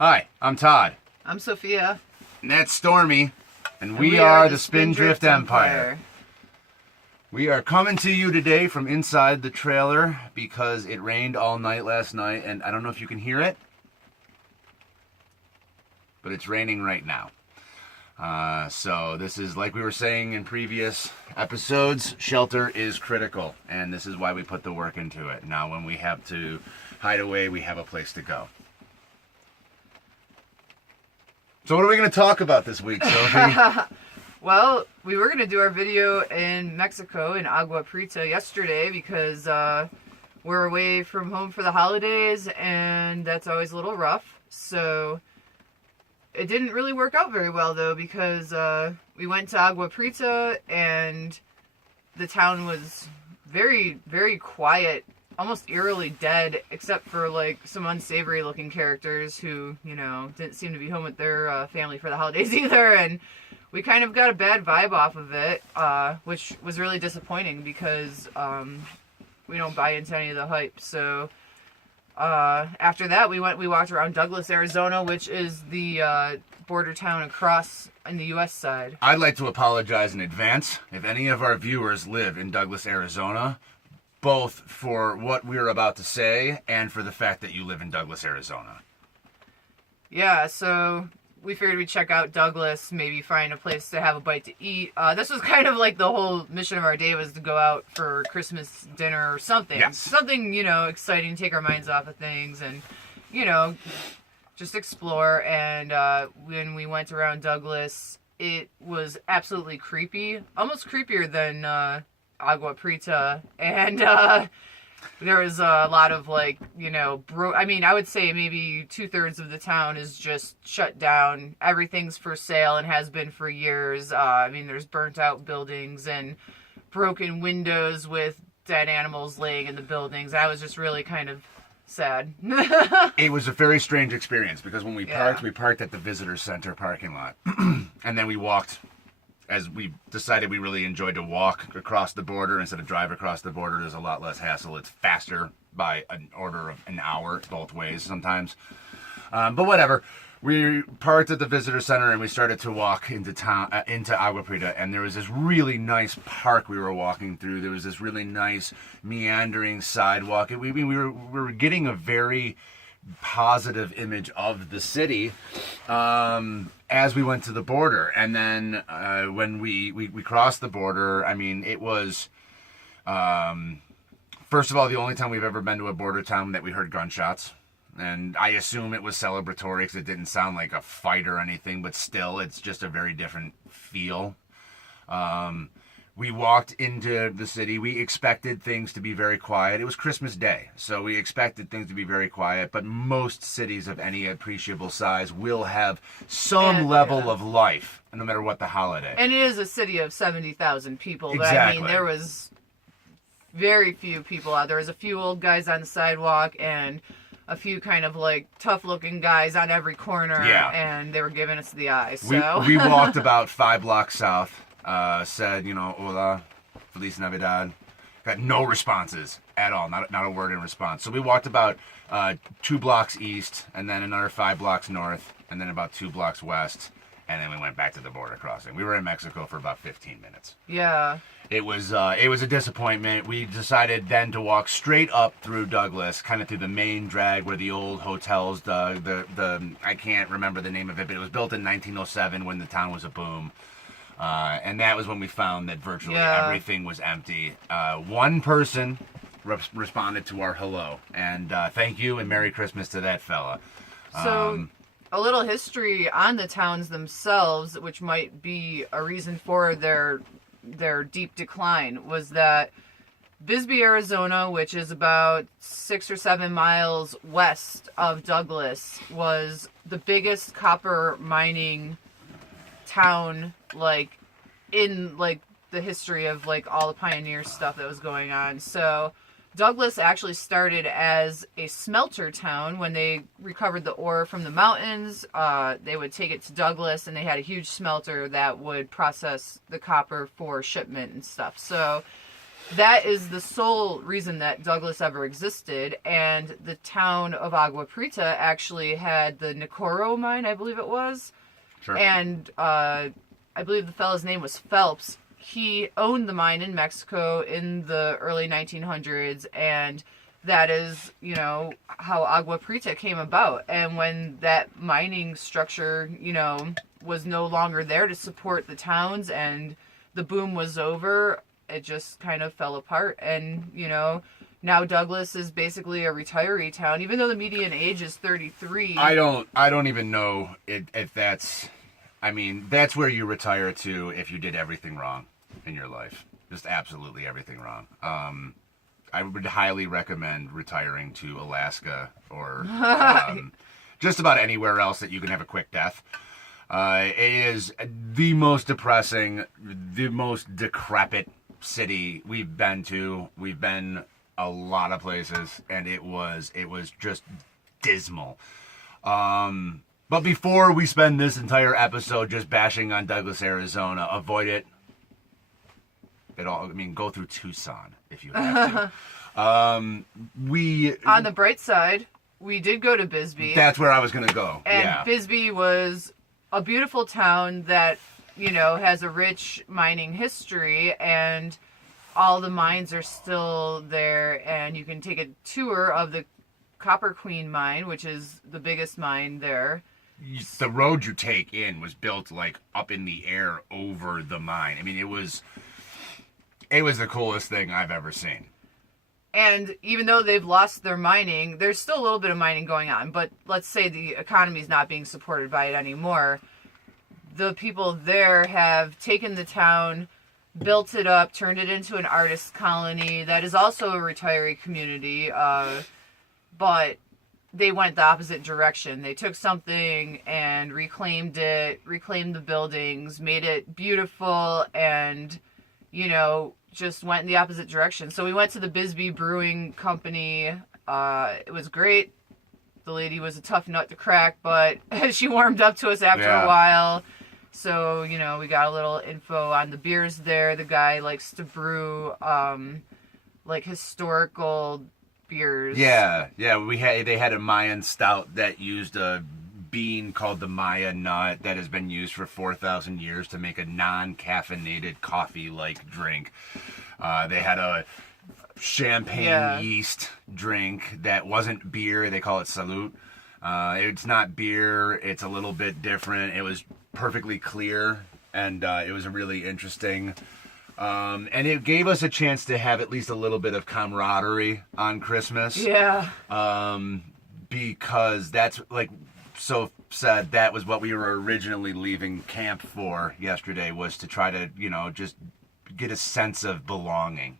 Hi, I'm Todd. I'm Sophia. And that's Stormy. And we are the Spindrift Empire. We are coming to you today from inside the trailer because it rained all night last night, and I don't know if you can hear it, but it's raining right now. So this is, like we were saying in previous episodes, shelter is critical, and this is why we put the work into it. Now when we have to hide away, we have a place to go. So what are we going to talk about this week, Sophie? Well, we were going to do our video in Mexico, in Agua Prieta, yesterday because we're away from home for the holidays, and that's always a little rough. So it didn't really work out very well, though, because we went to Agua Prieta, and the town was very, very quiet, almost eerily dead, except for, like, some unsavory-looking characters who, you know, didn't seem to be home with their family for the holidays either, and we kind of got a bad vibe off of it, which was really disappointing because we don't buy into any of the hype. So after that, we walked around Douglas, Arizona, which is the border town across in the U.S. side. I'd like to apologize in advance if any of our viewers live in Douglas, Arizona, both for what we're about to say and for the fact that you live in Douglas, Arizona. Yeah, so we figured we'd check out Douglas, maybe find a place to have a bite to eat. This was kind of like the whole mission of our day, was to go out for Christmas dinner or something. Yes. Something, you know, exciting, take our minds off of things and, you know, just explore. And when we went around Douglas, it was absolutely creepy. Almost creepier than Agua Prieta. And there was a lot of, like, you know, I would say maybe 2/3 of the town is just shut down. Everything's for sale and has been for years. There's burnt out buildings and broken windows with dead animals laying in the buildings. I was just really kind of sad. It was a very strange experience because when we parked at the visitor center parking lot. And then we walked, as we decided we really enjoyed to walk across the border instead of drive across the border. There's a lot less hassle. It's faster by an order of an hour both ways sometimes. But whatever. We parked at the visitor center and we started to walk into town, into Agua Prieta, and there was this really nice park we were walking through. There was this really nice meandering sidewalk. We were getting a very positive image of the city as we went to the border. And then when we crossed the border, I mean, it was first of all the only time we've ever been to a border town that we heard gunshots, and I assume it was celebratory because it didn't sound like a fight or anything, but still, it's just a very different feel. We walked into the city. We expected things to be very quiet. It was Christmas Day, so we expected things to be very quiet, but most cities of any appreciable size will have some level of life, no matter what the holiday. And it is a city of 70,000 people, but exactly. I mean, there was very few people out. There was a few old guys on the sidewalk and a few kind of, like, tough-looking guys on every corner, and they were giving us the eye, so. We walked about 5 blocks south. Said, you know, hola, Feliz Navidad. Got no responses at all, not a word in response. So we walked about 2 blocks east, and then another 5 blocks north, and then about 2 blocks west, and then we went back to the border crossing. We were in Mexico for about 15 minutes. Yeah. It was a disappointment. We decided then to walk straight up through Douglas, kind of through the main drag where the old hotels, the I can't remember the name of it, but it was built in 1907 when the town was a boom. And that was when we found that virtually everything was empty. One person responded to our hello, and thank you and Merry Christmas to that fella. So, a little history on the towns themselves, which might be a reason for their deep decline, was that Bisbee, Arizona, which is about 6 or 7 miles west of Douglas, was the biggest copper mining town, like, in, like, the history of, like, all the pioneer stuff that was going on. So Douglas actually started as a smelter town. When they recovered the ore from the mountains, they would take it to Douglas, and they had a huge smelter that would process the copper for shipment and stuff. So that is the sole reason that Douglas ever existed. And the town of Agua Prieta actually had the Nicoro mine, I believe it was. Sure. And I believe the fellow's name was Phelps. He owned the mine in Mexico in the early 1900s, and that is, you know, how Agua Prieta came about. And when that mining structure, you know, was no longer there to support the towns and the boom was over, it just kind of fell apart. And, you know, now Douglas is basically a retiree town, even though the median age is 33. I don't even know if that's, I mean, that's where you retire to if you did everything wrong in your life. Just absolutely everything wrong. I would highly recommend retiring to Alaska or just about anywhere else that you can have a quick death. It is the most depressing, the most decrepit city we've been to. We've been a lot of places, and it was just dismal. But before we spend this entire episode just bashing on Douglas, Arizona, avoid it. Go through Tucson if you have to. We on the bright side, we did go to Bisbee. That's where I was gonna go. And yeah. Bisbee was a beautiful town that, you know, has a rich mining history, and all the mines are still there, and you can take a tour of the Copper Queen mine, which is the biggest mine there. The road you take in was built like up in the air over the mine. I mean, it was the coolest thing I've ever seen. And even though they've lost their mining, there's still a little bit of mining going on. But let's say the economy is not being supported by it anymore. The people there have taken the town, built it up, turned it into an artist colony that is also a retiree community. But they went the opposite direction. They took something and reclaimed it, reclaimed the buildings, made it beautiful, and, you know, just went in the opposite direction. So we went to the Bisbee Brewing Company. It was great. The lady was a tough nut to crack, but she warmed up to us after a while. So, you know, we got a little info on the beers there. The guy likes to brew, like, historical beers. Yeah. They had a Mayan stout that used a bean called the Maya nut that has been used for 4,000 years to make a non-caffeinated coffee-like drink. They had a champagne yeast drink that wasn't beer. They call it Salute. It's not beer. It's a little bit different. It was perfectly clear, and it was really interesting. And it gave us a chance to have at least a little bit of camaraderie on Christmas. Yeah. Because that's, like Soph said, that was what we were originally leaving camp for yesterday, was to try to, you know, just get a sense of belonging.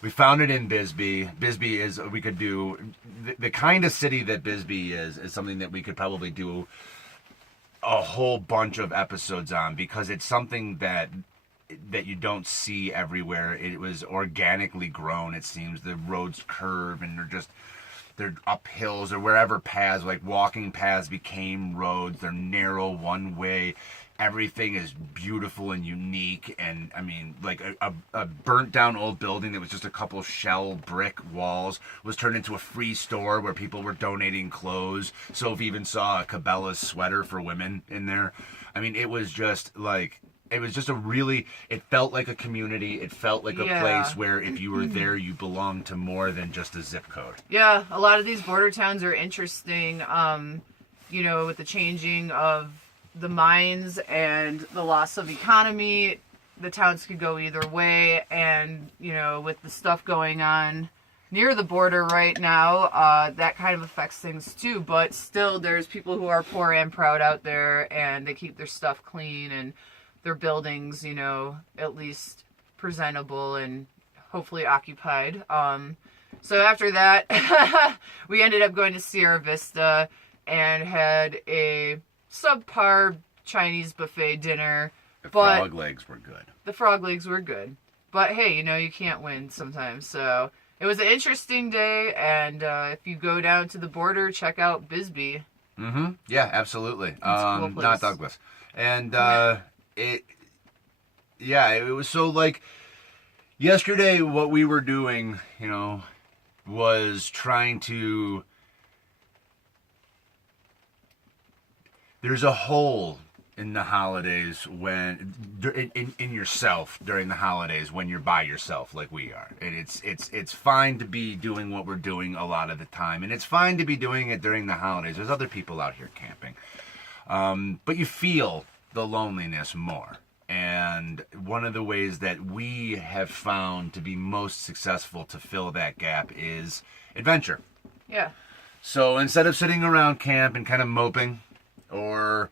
We found it in Bisbee. Bisbee is, we could do, the kind of city that Bisbee is something that we could probably do a whole bunch of episodes on, because it's something that you don't see everywhere. It was organically grown, it seems. The roads curve, and they're up hills, or wherever paths, like walking paths became roads. They're narrow, one way. Everything is beautiful and unique. And I mean, like a burnt down old building that was just a couple shell brick walls was turned into a free store where people were donating clothes. Sophie even saw a Cabela's sweater for women in there. I mean, it was just like, it felt like a community. It felt like a place where if you were there, you belonged to more than just a zip code. Yeah, a lot of these border towns are interesting, you know, with the changing of the mines and the loss of economy. The towns could go either way, and, you know, with the stuff going on near the border right now, that kind of affects things too. But still, there's people who are poor and proud out there, and they keep their stuff clean, and their buildings, you know, at least presentable and hopefully occupied. So after that, we ended up going to Sierra Vista and had a subpar Chinese buffet dinner. The frog legs were good. The frog legs were good. But hey, you know, you can't win sometimes. So it was an interesting day, and if you go down to the border, check out Bisbee. Mm-hmm. Yeah, absolutely. It's a cool place. Not Douglas. And it was so, like, Yesterday, what we were doing, was trying to... There's a hole in the holidays when... In yourself during the holidays when you're by yourself like we are. And it's fine to be doing what we're doing a lot of the time. And it's fine to be doing it during the holidays. There's other people out here camping. But you feel the loneliness more. And one of the ways that we have found to be most successful to fill that gap is adventure. Yeah. So instead of sitting around camp and kind of moping or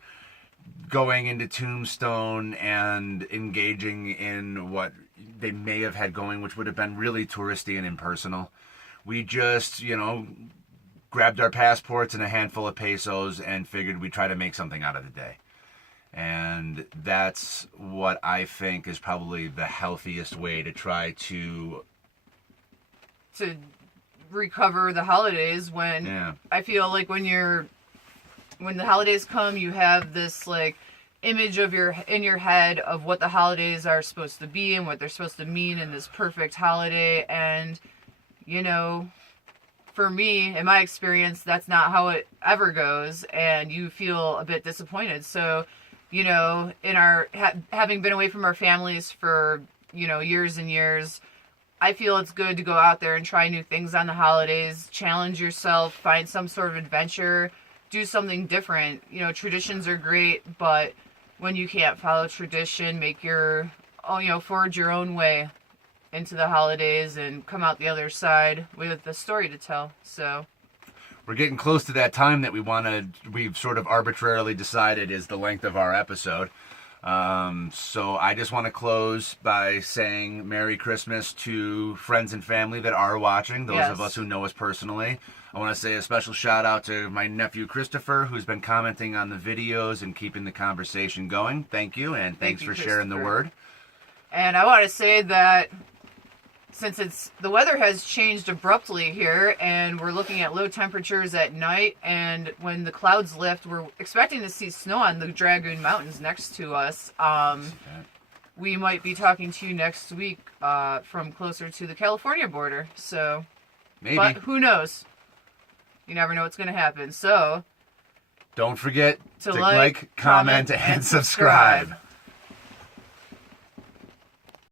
going into Tombstone and engaging in what they may have had going, which would have been really touristy and impersonal, we just, grabbed our passports and a handful of pesos and figured we'd try to make something out of the day. And that's what I think is probably the healthiest way to try to recover the holidays when I feel like when the holidays come, you have this like image in your head of what the holidays are supposed to be and what they're supposed to mean in this perfect holiday. And, for me, in my experience, that's not how it ever goes. And you feel a bit disappointed. So, in our having been away from our families for, years and years, I feel it's good to go out there and try new things on the holidays, challenge yourself, find some sort of adventure, do something different. Traditions are great, but when you can't follow tradition, forge your own way into the holidays and come out the other side with a story to tell. So we're getting close to that time that we've sort of arbitrarily decided is the length of our episode. So I just want to close by saying Merry Christmas to friends and family that are watching, those of us who know us personally. I want to say a special shout out to my nephew Christopher, who's been commenting on the videos and keeping the conversation going. Thank you, and thanks for sharing the word. And I want to say that since the weather has changed abruptly here, and we're looking at low temperatures at night, and when the clouds lift, we're expecting to see snow on the Dragoon Mountains next to us. We might be talking to you next week from closer to the California border. So, maybe. But who knows? You never know what's going to happen. So, don't forget to like, comment, and subscribe.